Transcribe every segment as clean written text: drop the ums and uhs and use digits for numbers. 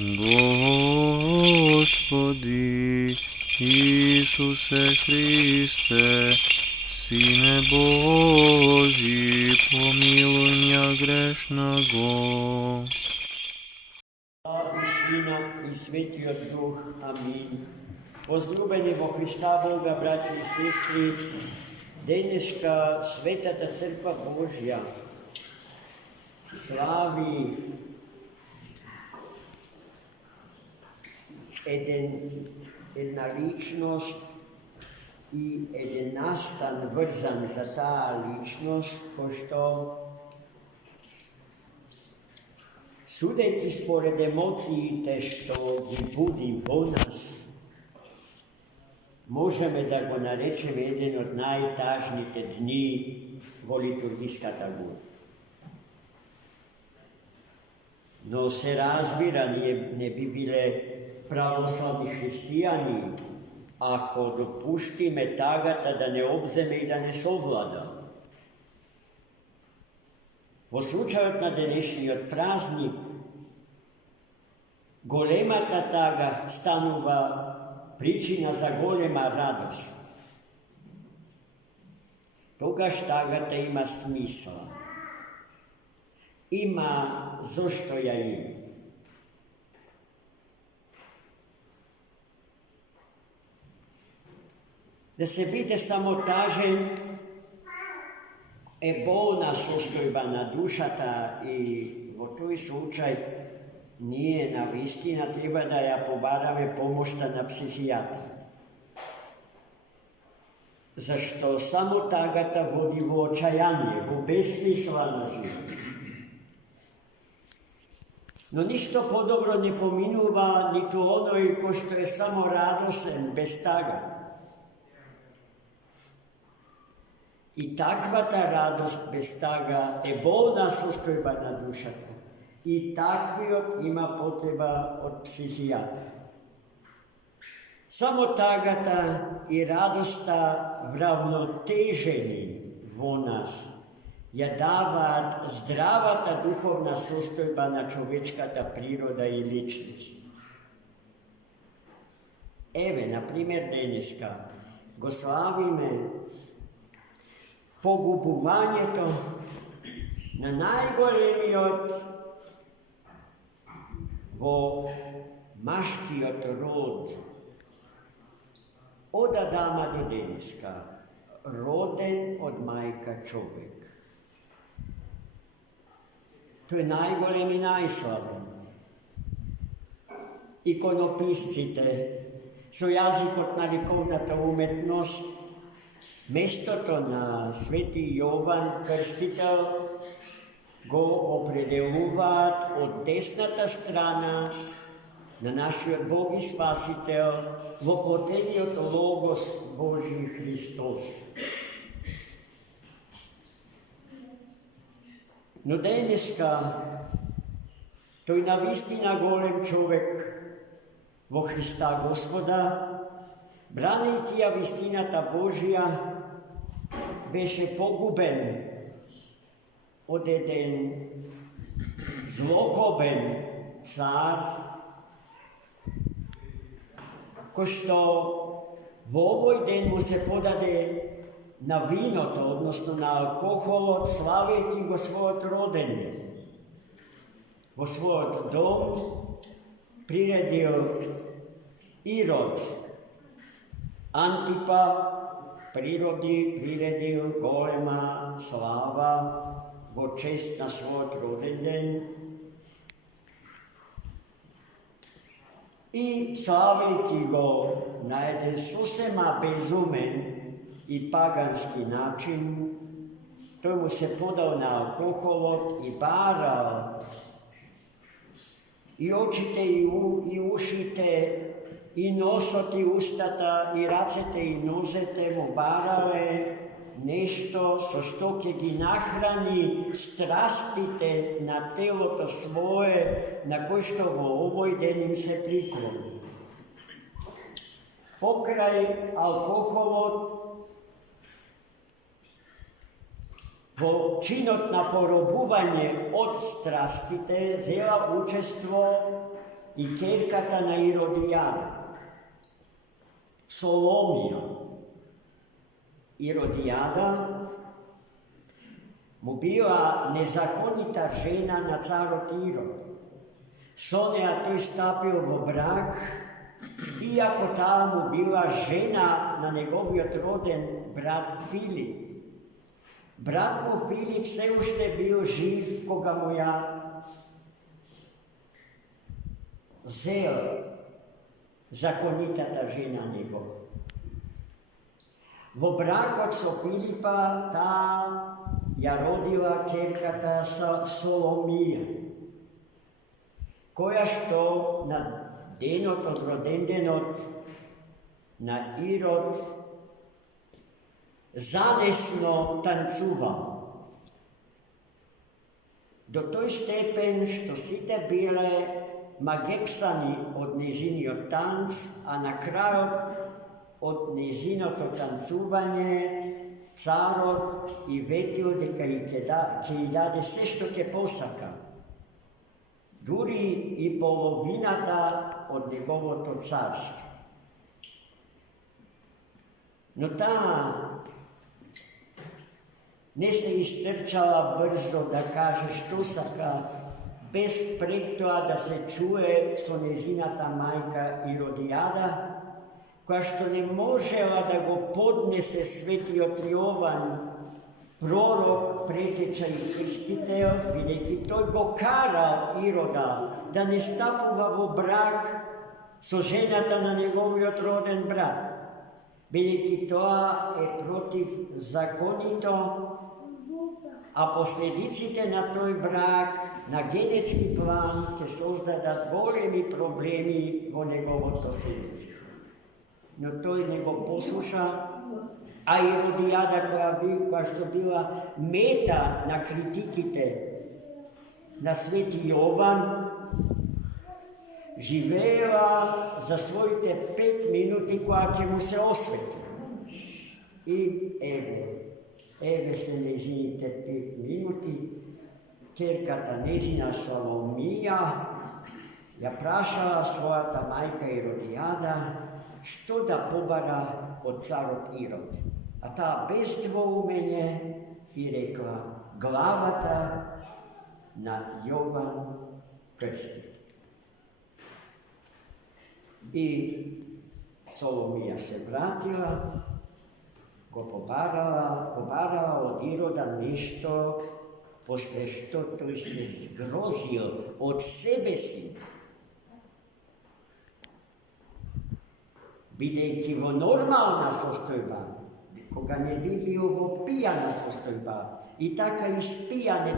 Господи Ісусе Христе, Сине Божий, помилуй меня грешного. Слава Сина и Светия Дух. Аминь. Возлюбени во Христа Бога, братья и сестры, денешка Светата Църква Божия слави една личност и един настан вързан за тая личност, който судейки според емоциите, що ги буди во нас, можем да го наречем един от най-тажните дни во литургийската година. Но се разбира, ние не би биле православни християни, ако допустиме тагата да не обземе и да не совлада. Во случајот на денешниот празник, големата тага станува причина за голема радост. Тогаш тагата има смисла. Има зошто ја има. Да се биде само тажен е болна состојба на душата и во тој случај ние навистина треба да ја побараме помошта на психијатар. Зашто само тагата води во очајание, во безсмисла на живот. Но ништо подобро не поминува ниту оној кој што е само радосен, без тага. И таквата радост без тага е болна состојба на душата. И таквиот има потреба од психијатар. Само тагата и радоста вравнотежени во нас ја даваат здравата духовна состојба на човечката природа и личност. Еве, например, денеска го славиме погубувањето на најголемиот во машкиот род од Адама до денеска, роден од мајка човек. Тој е најголем и најславен. Иконописците со јазикот на ликовната уметност местото на Свети Јован Крстител го определуваат од десната страна на нашиот Бог и Спасител, воплотениот Логос Божи Христос. Но денеска тој навистина голем човек во Христа Господа, бранејќи ја вистината Божија, беше погубен од еден злокобен цар, кој што во овој ден му се подаде на виното, односно на алкохолот, славејќи го својот роден ден. Во својот дом приредил Ирод, Антипа, приредил голема слава во чест на својот роден ден и славејќи го на еден сосема безумен и пагански начин, тој му се подал на алкохолот и барал и очите и ушите и носот и устата и рацете и нозете му барале нешто со што ќе ги нахрани страстите на телото свое, на кој што во овој ден им се приклони. Покрај алкохолот, во чинот на поробување од страстите, зела учество и керката на Иродијада, Соломија. Иродијада му била незаконита жена на царот Ирод. Со неа тој стапил во брак, иако таа му била жена на неговиот роден брат Филип. Брат му Филип се уште бил жив кога му ја зел законитата жена негова. Во бракот со Филипа таа ја родила керката Соломија, која што на денот од роденденот на Ирод занесно танцувал. До тој степен што сите биле магексани од незиниот танц, а на крајот од незиното танцување царот и ветил дека ќе ја даде се што ќе посака, дури и половината од неговото царство. Но таа не се истрчала брзо да каже што сака, без пред тоа да се чуе со незината мајка Иродијада, која што не можела да го поднесе светиот Јован, пророк, претеча и крстител, бидејќи тој го карал Ирода да не стапува во брак со жената на неговиот роден брат, бидејќи тоа е против законито, а последиците на тој брак на генетски план ќе создадат големи проблеми во неговото семејство. Но тој не го послуша, а Иродијада, која што била мета на критиките на свети Јован, живеела за своите 5 минути која ќе му се освети. И еве се незините 5 минути, керката незина Соломија ја прашала својата мајка Иродијада што да побара од царот Ирод. А таа без двоумење и рекла главата на Јован Крстител. И Соломија се вратила, го побарала од Ирода нешто, после што тој се згрозил од себе си, бидејќи во нормална состојба, кога не би бил во пијана состојба, и така испијане,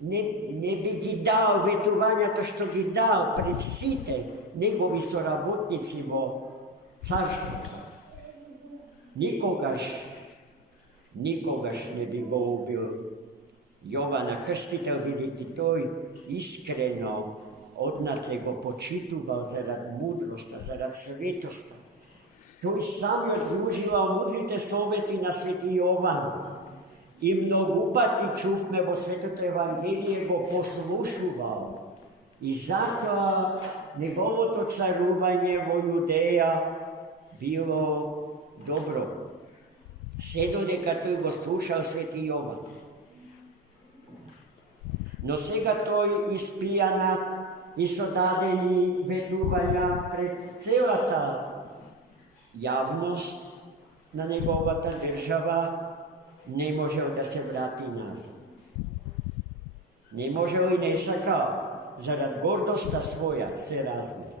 не би ги дал ветувањето што ги дал пред сите негови соработници во царството. Никогаш не би го убил Јована Крстител, бидејќи тој искрено однатле го почитувал зарад мудроста, зарад светоста. Тој самиот ги уживал мудрите совети на свети Јован и многу пати чувме во Светото Евангелие го послушувал. И затоа неговото царување во Јудеја било добро, се додека тој го слушал свети Јован. Но сега тој испијанат и со дадени ветувања пред целата јавност на неговата држава не можел да се врати назад. Не можел и не сакал, зарад гордоста своја се разбира.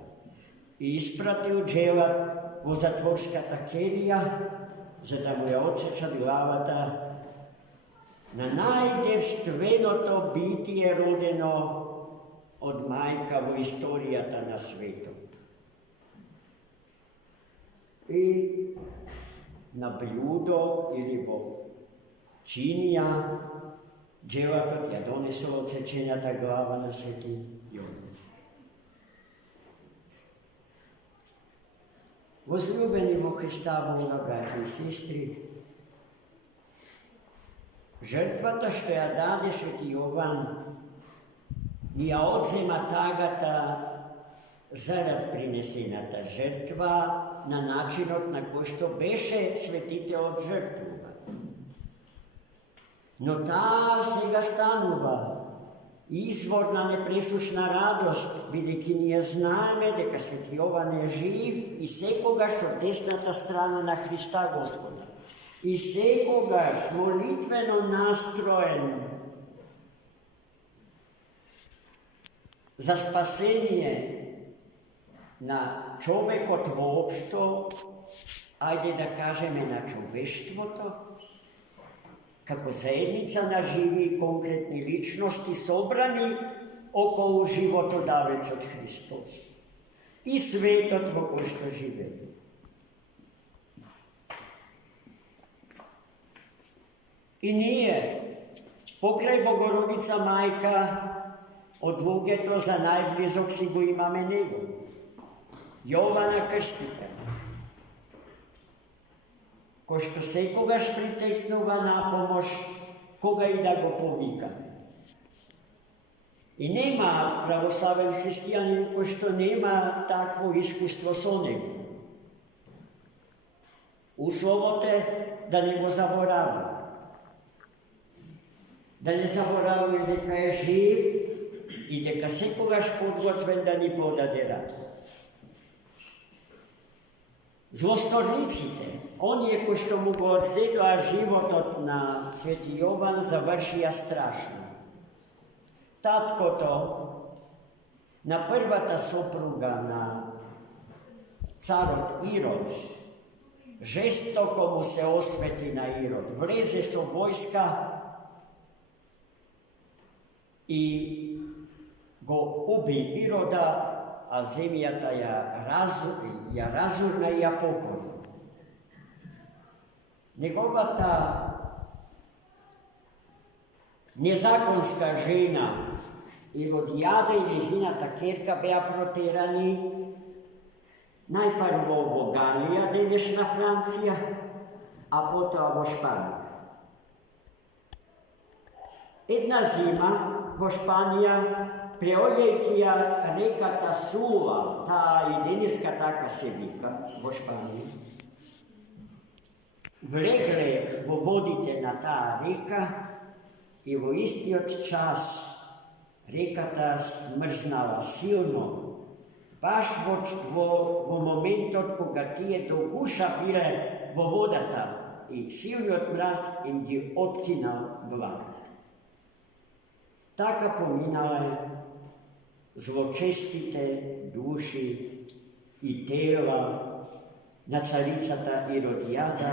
И испратил джелат во затворската келија, за да му ја отсечат главата на најдевственото битие родено од мајка во историјата на светот. И на блюдо или во чинија джелатот ја донесол отсечената глава на свети Јован. Возлюбени во Христа Бога, браќи и сестри, жртвата што ја даде свети Јован ни ја одзема тагата зарад принесената жртва на начинот на кој што беше светителот жртвува. Но таа сега станува извор на непресушна радост, бидејќи ние знаеме дека Свети Јован е жив и секогаш од десната страна на Христа Господа. И секогаш молитвено настроен за спасение на човекот воопшто, ајде да кажеме на човештвото, како заедница на живи и конкретни личности собрани околу животодавецот Христос и светот во кој што живееме. И ние, покрај Богородица Мајка, од луѓето за најблизок си го имаме него, Јована Крстител, кој што секогаш притекнува на помош, кога и да го повикаме. И нема православен христијанин кој што нема такво искуство со него. Условот е да не го заборави. Да не забораваме дека е жив и дека секогаш подготвен да ни подаде рака. Злосторниците, оние кои што му го одзедоа животот на Свети Јован, завршија страшно. Таткото на првата сопруга на царот Ирод, жестоко му се освети на Ирод, влезе со војска и го уби Ирода, а земјата ја разурна и ја покори. Неговата незаконска жена Иродијада и незината кетка беа протерани најпрво во Галија, денешна Франција, а потоа во Шпанија. Една зима во Шпанија, преоѓајќи ја реката Сула, таа и денеска така се вика во Шпанија, влегле во водите на таа река и во истиот час реката смрзнала силно, баш во моментот кога тие до гуша биле во водата и силниот мраз им ги откинал глава. Така поминале злочестите души и тела на царицата Иродијада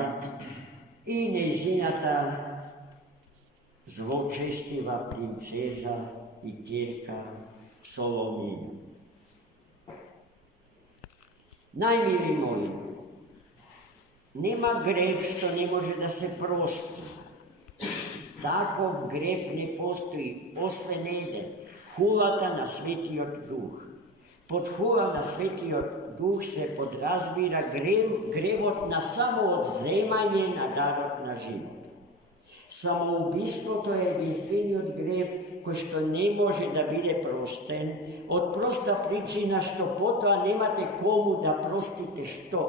и нејзината злочестива принцеза и ќерка Соломија. Најмили мои, нема греб што не може да се прости. Таков греб не постои, освен еден, хулата на Светиот Дух. Под хула на Светиот Дух се подразбира гревот на самоодземање на дарот на живот. Самоубиството е единствениот грев кој што не може да биде простен, од проста причина што потоа немате кому да простите што.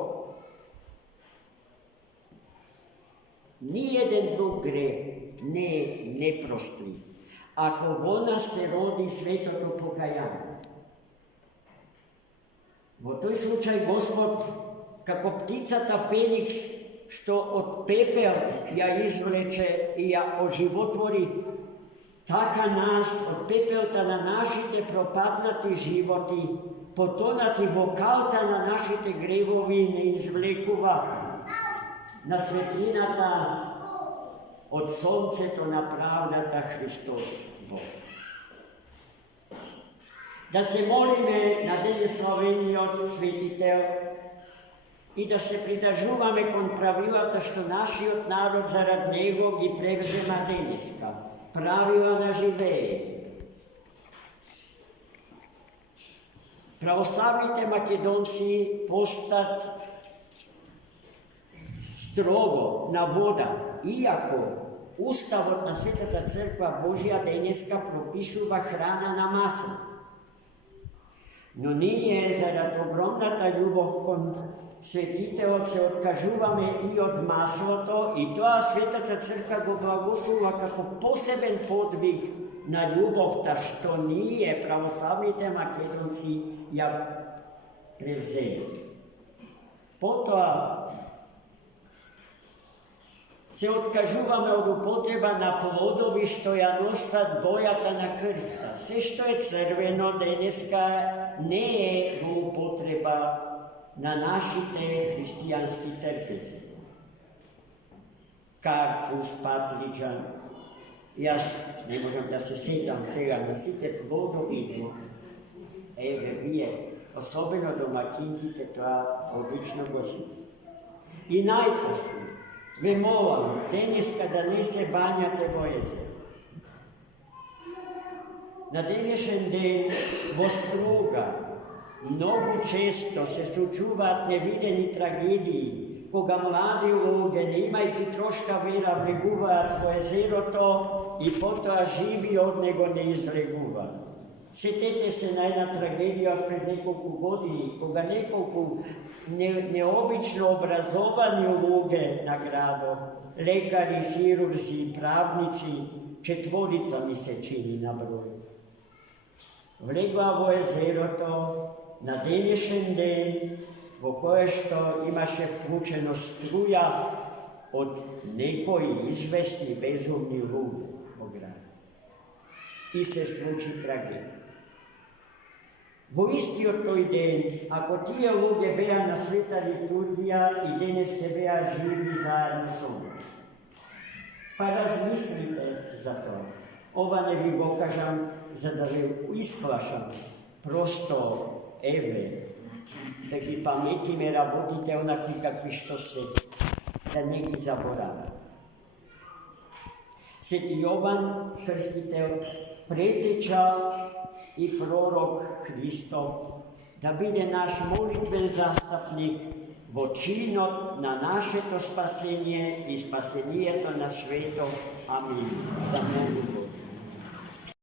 Ниеден друг грев не е непростлив, ако во нас се роди светото покаяние. Во тој случај Господ, како птицата Феникс, што од пепел ја извлече и ја оживотвори, така нас од пепелта на нашите пропаднати животи, потонати во калта на нашите гревови, не извлекува на светлината од сонцето на правдата Христос Бог. Да се молиме на денеславениот светител и да се придржуваме кон правилата што нашиот народ зарад него ги превзема денеска. Правила на живење. Православните македонци постат строго на вода, иако Уставот на Светата Црква Божја денеска пропишува храна на масло. No nije zarad ogromna ta ljubov kon svetitev se odkažuvame i od maslото i toa Svetата Crkva go благословила како посебен подвиг на љубовта што ние, православните македонци, ја превзели. Потоа се откажуваме од употреба на плодови што ја носат бојата на крвта. Се што е црвено денеска не е во употреба на нашите христијански трпези. Карпус, патлиџан. Јас не можам да се сетам сега на сите плодови. Еве, вие, особено домакинците, тоа обично го си. И најпосле, ве молам, денеска да не се бањате во езеро. На денешен ден во Струга многу често се случуваат невидени трагедии, кога млади луѓе, не имајќи трошка вера, влегуваат во езерото и потоа живи од него не излегуваат. Сетете се на една трагедија пред неколку години, кога неколку необично образовани луѓе на градот, лекари, хирурзи, правници, четворица ми се чини на број, влегоа во езерото на денешен ден, во кое што имаше вклучено струја од некои известни безумни луѓе во град. И се случи трагедија. Во истиот тој ден, ако тие луѓе беа на света литургија и денес ке беа живи заедно со нас. Па размислите за тоа. Ова не ви го кажам за да ве исплашам. Просто, еве, да ги паметиме работите онакви какви што се, да не ги забораваме. Свети Јован Крстител претечал и пророк Христов да биде наш молитвен застапник во чинот на нашето спасение и спасението на светот. Амин. За молитва.